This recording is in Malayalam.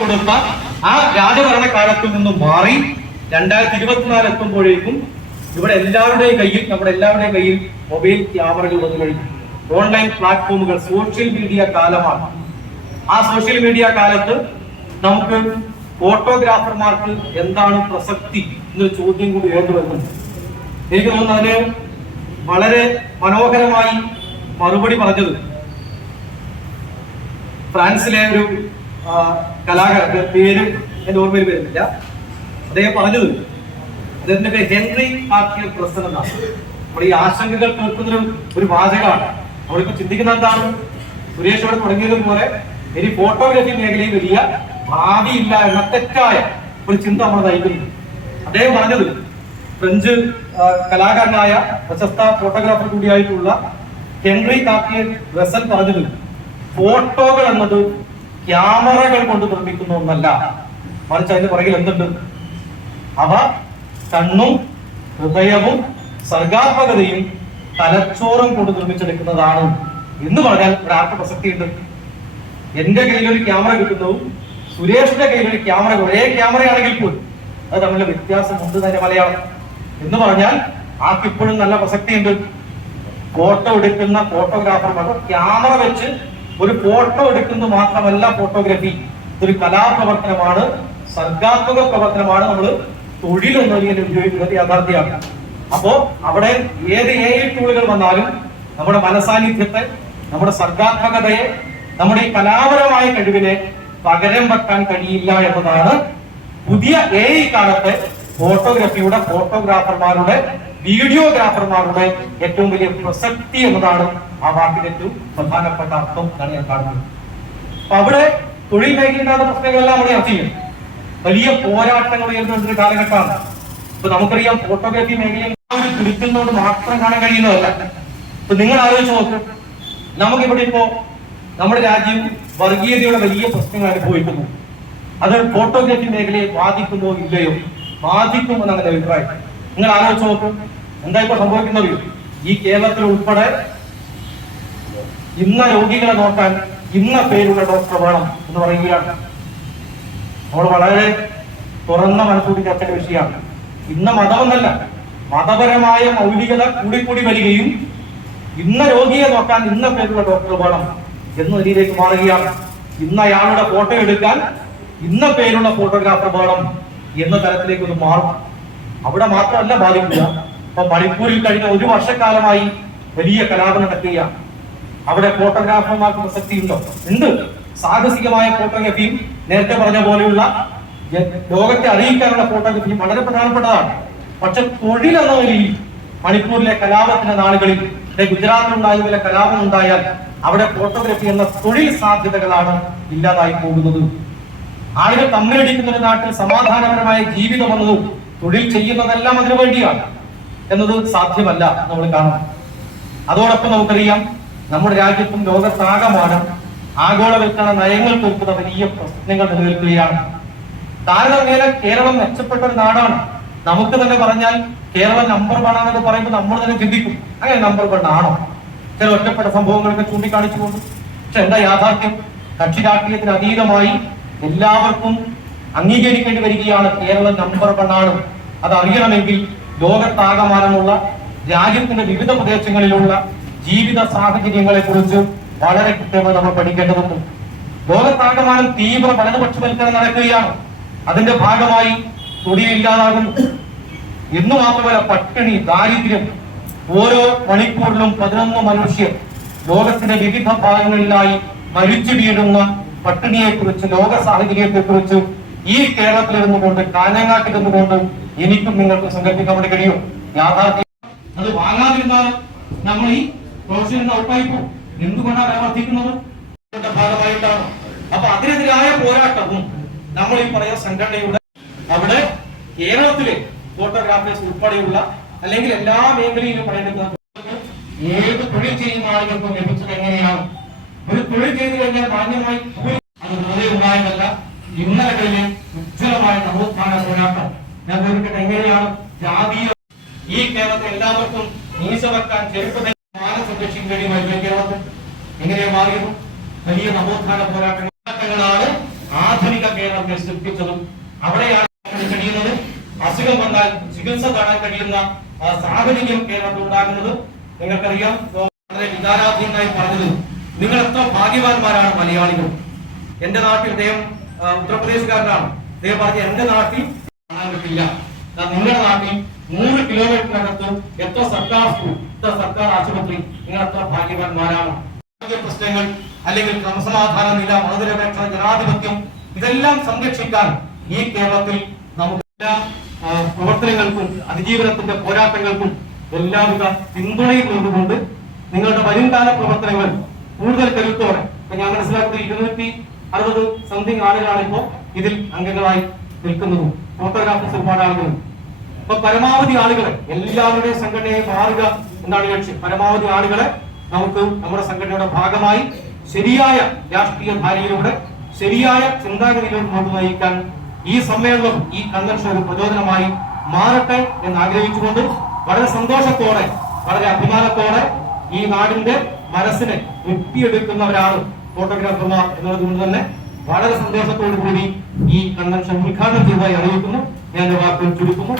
കൊടുത്ത ആ രാജഭരണ കാലത്തിൽ നിന്നും മാറി രണ്ടായിരത്തി ഇരുപത്തിനാല് എത്തുമ്പോഴേക്കും ഇവിടെ എല്ലാവരുടെയും കയ്യിൽ നമ്മുടെ എല്ലാവരുടെയും കയ്യിൽ മൊബൈൽ ക്യാമറകൾ വന്നു കഴിഞ്ഞു. ഓൺലൈൻ പ്ലാറ്റ്ഫോമുകൾ സോഷ്യൽ മീഡിയ കാലമാണ്. ആ സോഷ്യൽ മീഡിയ കാലത്ത് നമുക്ക് ഫോട്ടോഗ്രാഫർമാർക്ക് എന്താണ് പ്രസക്തി എന്നൊരു ചോദ്യം കൂടി ഉയർന്നു വരുന്നുണ്ട്. എനിക്ക് തോന്നുന്നു അതിന് വളരെ മനോഹരമായി മറുപടി പറഞ്ഞത്. ഫ്രാൻസിലെ ഒരു ആ, കലാകാരന്റെ പേര് എന്റെ ഓർമ്മയിൽ വരുന്നില്ല. അദ്ദേഹം പറഞ്ഞത് അദ്ദേഹത്തിന്റെ പേര് ഹെൻറി ആക്കിയ പ്രസൻ എന്നാണ്. ഈ ആശങ്കകൾ കേൾക്കുന്ന ഒരു വാചകമാണ്. നമ്മളിപ്പോ ചിന്തിക്കുന്ന എന്താണ്? സുരേഷ് ഇവിടെ തുടങ്ങിയതുപോലെ ഇനി ഫോട്ടോഗ്രാഫി മേഖലയിൽ വലിയ ഭാവിയില്ല എന്ന തെറ്റായ ഒരു ചിന്ത നമ്മൾ നയിക്കുന്നു അദ്ദേഹം പറഞ്ഞത് ഫ്രഞ്ച് കലാകാരനായ പ്രശസ്ത ഫോട്ടോഗ്രാഫർ കൂടിയായിട്ടുള്ള ഹെൻറി കാക്കിയ റസൽ പറഞ്ഞത് ഫോട്ടോകൾ എന്നത് ക്യാമറകൾ കൊണ്ട് നിർമ്മിക്കുന്ന ഒന്നല്ല. മറിച്ച് അതിന് പുറകിൽ എന്തുണ്ട്? അവ കണ്ണും ഹൃദയവും സർഗാത്മകതയും തലച്ചോറും കൊണ്ട് നിർമ്മിച്ചെടുക്കുന്നതാണ്. എന്ന് പറഞ്ഞാൽ ഒരു ആർക്ക് പ്രസക്തിയുണ്ട്? എന്റെ കയ്യിൽ ഒരു ക്യാമറ കിട്ടുന്നതും സുരേഷിന്റെ കയ്യിൽ ഒരു ക്യാമറ ഒരേ ക്യാമറയാണെങ്കിൽ പോലും അത് തമ്മിലുള്ള വ്യത്യാസമുണ്ട് തന്നെ മലയാളം. എന്ന് പറഞ്ഞാൽ ആർക്കിപ്പോഴും നല്ല പ്രസക്തിയുണ്ട്. ഫോട്ടോ എടുക്കുന്ന ഫോട്ടോഗ്രാഫർമാർ ക്യാമറ വെച്ച് ഒരു ഫോട്ടോ എടുക്കുന്നത് മാത്രമല്ല ഫോട്ടോഗ്രാഫി. ഇതൊരു കലാപ്രവർത്തനമാണ്. സർഗാത്മക പ്രവർത്തനമാണ് നമ്മൾ തൊഴിൽ എന്ന രീതിയിൽ ഉപയോഗിക്കുന്നത് യാഥാർത്ഥ്യമാണ്. അപ്പോ അവിടെ ഏത് എ ടൂളുകൾ വന്നാലും നമ്മുടെ മനസാന്നിധ്യത്തെ നമ്മുടെ സർഗാത്മകതയെ നമ്മുടെ ഈ കലാപരമായ കഴിവിനെ പകരം വെക്കാൻ കഴിയില്ല എന്നതാണ് പുതിയ എ കാലത്തെ ഫോട്ടോഗ്രാഫിയുടെ ഫോട്ടോഗ്രാഫർമാരുടെ വീഡിയോഗ്രാഫർമാരുടെ ഏറ്റവും വലിയ പ്രസക്തി എന്നതാണ് ആ വാക്കിന്റെ ഏറ്റവും പ്രധാനപ്പെട്ട അർത്ഥം എന്നാണ് ഞാൻ കാണുന്നത്. അപ്പൊ അവിടെ തൊഴിൽ മേഖലയില്ലാത്ത പ്രശ്നങ്ങളെല്ലാം അവിടെ ചർച്ച ചെയ്യും. വലിയ പോരാട്ടങ്ങൾ ഉയർന്നുകൊണ്ടൊരു കാലഘട്ടമാണ്. ഇപ്പൊ നമുക്കറിയാം ഫോട്ടോഗ്രാഫി മേഖലയിൽ ഒരു തുടിക്കുന്നതുകൊണ്ട് മാത്രം കാണാൻ കഴിയുന്നതല്ല. ഇപ്പൊ നിങ്ങൾ ആലോചിച്ച് നോക്ക്. നമുക്കിവിടെ ഇപ്പോ നമ്മുടെ രാജ്യം വർഗീയതയുടെ വലിയ പ്രശ്നങ്ങൾ അനുഭവിക്കുന്നു. അത് ഫോട്ടോഗ്രാഫി മേഖലയെ ബാധിക്കുമോ ഇല്ലയോ? ബാധിക്കും എന്റെ അഭിപ്രായം. നിങ്ങൾ ആലോചിച്ച് നോക്കൂ. എന്താ ഇപ്പൊ സംഭവിക്കുന്നത്? ഈ കേരളത്തിൽ ഉൾപ്പെടെ ഇന്ന രോഗികളെ നോക്കാൻ ഇന്ന പേരുള്ള ഡോക്ടർ വേണം എന്ന് പറയുകയാണ്. നമ്മൾ വളരെ തുറന്ന മനസ്സൂടി ചർച്ചയുടെ വിഷയമാണ്. ഇന്ന മതമെന്നല്ല മതപരമായ മൗലികത കൂടിക്കൂടി വരികയും ഇന്ന രോഗിയെ നോക്കാൻ ഇന്ന പേരുള്ള ഡോക്ടർ വേണം എന്ന രീതിയിലേക്ക് മാറുകയാണ്. ഇന്ന അയാളുടെ ഫോട്ടോ എടുക്കാൻ ഇന്ന പേരുള്ള ഫോട്ടോഗ്രാഫർ വേണം എന്ന തരത്തിലേക്ക് ഒന്ന് മാറും. അവിടെ മാത്രമല്ല ബാധിക്കുക. ഇപ്പൊ മണിപ്പൂരിൽ കഴിഞ്ഞ ഒരു വർഷക്കാലമായി വലിയ കലാപം നടക്കുകയാണ്. അവിടെ ഫോട്ടോഗ്രാഫർമാർക്ക് പ്രസക്തി ഉണ്ടോ? ഉണ്ട്. സാഹസികമായ ഫോട്ടോഗ്രാഫിയും നേരത്തെ പറഞ്ഞ പോലെയുള്ള ലോകത്തെ അറിയിക്കാനുള്ള ഫോട്ടോഗ്രാഫിയും വളരെ പ്രധാനപ്പെട്ടതാണ്. പക്ഷെ തൊഴിൽ എന്ന നിലയിൽ മണിപ്പൂരിലെ കലാപത്തിന്റെ നാളുകളിൽ ഗുജറാത്തിൽ ഉണ്ടായതുപോലെ കലാപം ഉണ്ടായാൽ അവിടെ ഫോട്ടോഗ്രാഫി എന്ന തൊഴിൽ സാധ്യതകളാണ് ഇല്ലാതായി പോകുന്നത്. ആളുകൾ തമ്മിലടിക്കുന്ന ഒരു നാട്ടിൽ സമാധാനപരമായ ജീവിതം എന്നത് തൊഴിൽ ചെയ്യുന്നതെല്ലാം അതിനു വേണ്ടിയാണ്. എന്നത് സാധ്യമല്ല നമ്മൾ കാണും അതോടൊപ്പം നമുക്കറിയാം നമ്മുടെ രാജ്യത്തും ലോകത്താകമാണ് ആഗോളവൽക്കരണ നയങ്ങൾ തീർക്കുന്ന വലിയ പ്രശ്നങ്ങൾ നിലനിൽക്കുകയാണ്. താരതമ്യേന കേരളം മെച്ചപ്പെട്ട ഒരു നാടാണ്. നമുക്ക് തന്നെ പറഞ്ഞാൽ കേരളം നമ്പർ വൺ ആണെന്ന് പറയുമ്പോൾ നമ്മൾ തന്നെ ചിന്തിക്കും അങ്ങനെ നമ്പർ വൺ ആണോ? ചില ഒറ്റപ്പെട്ട സംഭവങ്ങളൊക്കെ ചൂണ്ടിക്കാണിച്ചുകൊണ്ട്. പക്ഷെ എന്താ യാഥാർത്ഥ്യം? കക്ഷി രാഷ്ട്രീയത്തിന് അതീതമായി എല്ലാവർക്കും അംഗീകരിക്കേണ്ടി വരികയാണ് കേരളം നമ്പർ വൺ ആണ്. അത് അറിയണമെങ്കിൽ ലോകത്താകമാനമുള്ള രാജ്യത്തിന്റെ വിവിധ പ്രദേശങ്ങളിലുള്ള ജീവിത സാഹചര്യങ്ങളെ കുറിച്ച് വളരെ കൃത്യമായി നമ്മൾ പഠിക്കേണ്ടതുണ്ട്. ലോകത്താകമാനം തീവ്ര വലതുപക്ഷവൽക്കരണം നടക്കുകയാണ്. അതിന്റെ ഭാഗമായി തൊടിയില്ലാതാകുന്നു എന്ന് മാത്രമല്ല പട്ടിണി ദാരിദ്ര്യം ഓരോ മണിക്കൂറിലും പതിനൊന്ന് മനുഷ്യർ ലോകത്തിന്റെ വിവിധ ഭാഗങ്ങളിലായി മരിച്ചു വീഴുന്ന പട്ടിണിയെ കുറിച്ച് ലോക സാഹചര്യത്തെ കുറിച്ച് ഈ കേരളത്തിൽ ഇരുന്നുകൊണ്ട് കാഞ്ഞങ്ങാട്ടിൽ ഇരുന്നുകൊണ്ട് എനിക്കും നിങ്ങൾക്ക് സങ്കല്പിക്കാൻ വേണ്ടി കഴിയും. യാഥാർത്ഥ്യം അത് വാങ്ങാതിരുന്നാൽ നമ്മൾ ഈ പ്രൊഫഷനിൽ ഔട്ടായി പോകും. എന്തുകൊണ്ടാണ് വില വർദ്ധിക്കുന്നത് ഭാഗമായിട്ടാണ്. അപ്പൊ അതിനെതിരായ പോരാട്ടവും നമ്മൾ ഈ പറയുന്ന സംഘടനയുടെ അവിടെ കേരളത്തിലെ ഫോട്ടോഗ്രാഫേഴ്സ് ഉൾപ്പെടെയുള്ള അല്ലെങ്കിൽ എല്ലാ മേഖലയിലും പറയുന്ന ഏത് തൊഴിൽ ചെയ്യുന്ന ആളുകൾക്കും ലഭിച്ചത് എങ്ങനെയാണ്? ഒരു തൊഴിൽ ചെയ്തു കഴിഞ്ഞാൽ മാന്യമായി അത് വെറുതെ ഉണ്ടായതല്ല. ഇന്നലകളിലെ ഉജ്ജ്വലമായ നവോത്ഥാന പോരാട്ടം. ഞാൻ ചോദിക്കട്ടെ എങ്ങനെയാണ് ജാതീയ ഈ കേരളത്തിൽ എല്ലാവർക്കും മീശ വെക്കാൻ മാന സംരക്ഷിക്കാൻ കഴിയുമായിരുന്നു കേരളത്തിൽ എങ്ങനെ മാറിയത്? വലിയ നവോത്ഥാന പോരാട്ടങ്ങളാണ് ആധുനിക കേരളത്തെ സൃഷ്ടിച്ചതും അവിടെയാണ് കഴിയുന്നത്. അസുഖം വന്നാൽ ചികിത്സ കാണാൻ കഴിയുന്ന സാഹചര്യം കേരളത്തിൽ ഉണ്ടാകുന്നത്. നിങ്ങൾക്കറിയാം വളരെ വികാരാധീനമായി പറഞ്ഞത് നിങ്ങൾ എത്ര ഭാഗ്യവാന്മാരാണ് മലയാളികൾ. എന്റെ നാട്ടിൽ അദ്ദേഹം ഉത്തർപ്രദേശുകാരനാണ്. അദ്ദേഹം പറഞ്ഞ എന്റെ നാട്ടിൽ കാണാൻ പറ്റില്ല. നിങ്ങളുടെ നാട്ടിൽ നൂറ് കിലോമീറ്ററിനകത്ത് എത്ര സർക്കാർ സ്കൂൾ എത്ര സർക്കാർ ആശുപത്രി നിങ്ങൾ എത്ര ഭാഗ്യവാന്മാരാണ് പ്രശ്നങ്ങൾ അല്ലെങ്കിൽ ക്രമസമാധാന നില മതനിരപേക്ഷ ജനാധിപത്യം ഇതെല്ലാം സംരക്ഷിക്കാൻ ഈ കേരളത്തിൽ നമുക്ക് എല്ലാ പ്രവർത്തനങ്ങൾക്കും അതിജീവനത്തിന്റെ പോരാട്ടങ്ങൾക്കും എല്ലാവിധ പിന്തുണയും നിന്നുകൊണ്ട് നിങ്ങളുടെ വരുംകാല പ്രവർത്തനങ്ങൾ കൂടുതൽ കരുത്തോടെ ഇപ്പൊ ഞാൻ മനസ്സിലാക്കുന്നത് ഇരുന്നൂറ്റി അറുപത് സംതിങ് ആളുകളാണ് ഇപ്പോ ഇതിൽ അംഗങ്ങളായി നിൽക്കുന്നതും. ഫോട്ടോഗ്രാഫേഴ്സ് ഒരുപാട് ആളുകളും അപ്പൊ പരമാവധി ആളുകളെ എല്ലാവരുടെയും സംഘടനയെ മാറുക എന്നാണ് ലക്ഷ്യം. പരമാവധി ആളുകളെ നമുക്ക് നമ്മുടെ സംഘടനയുടെ ഭാഗമായി ശരിയായ രാഷ്ട്രീയ ധാരയിലൂടെ ശരിയായ ചിന്താഗതിയിലൂടെ മുന്നോട്ട് നയിക്കാൻ ഈ സമ്മേളനം ഈ കൺവെൻഷൻ ഒരു പ്രചോദനമായി മാറട്ടെ എന്ന് ആഗ്രഹിച്ചുകൊണ്ട് വളരെ സന്തോഷത്തോടെ വളരെ അഭിമാനത്തോടെ ഈ നാടിന്റെ മനസ്സിനെ വെട്ടിയെടുക്കുന്നവരാണ് ഫോട്ടോഗ്രാഫർമാർ എന്നതുകൊണ്ട് തന്നെ വളരെ സന്തോഷത്തോടു കൂടി ഈ കൺവെൻഷൻ ഉദ്ഘാടനം ചെയ്തതായി അറിയിക്കുന്നു. ഞാൻ വാക്കുകൾ ചുരുക്കുന്നു.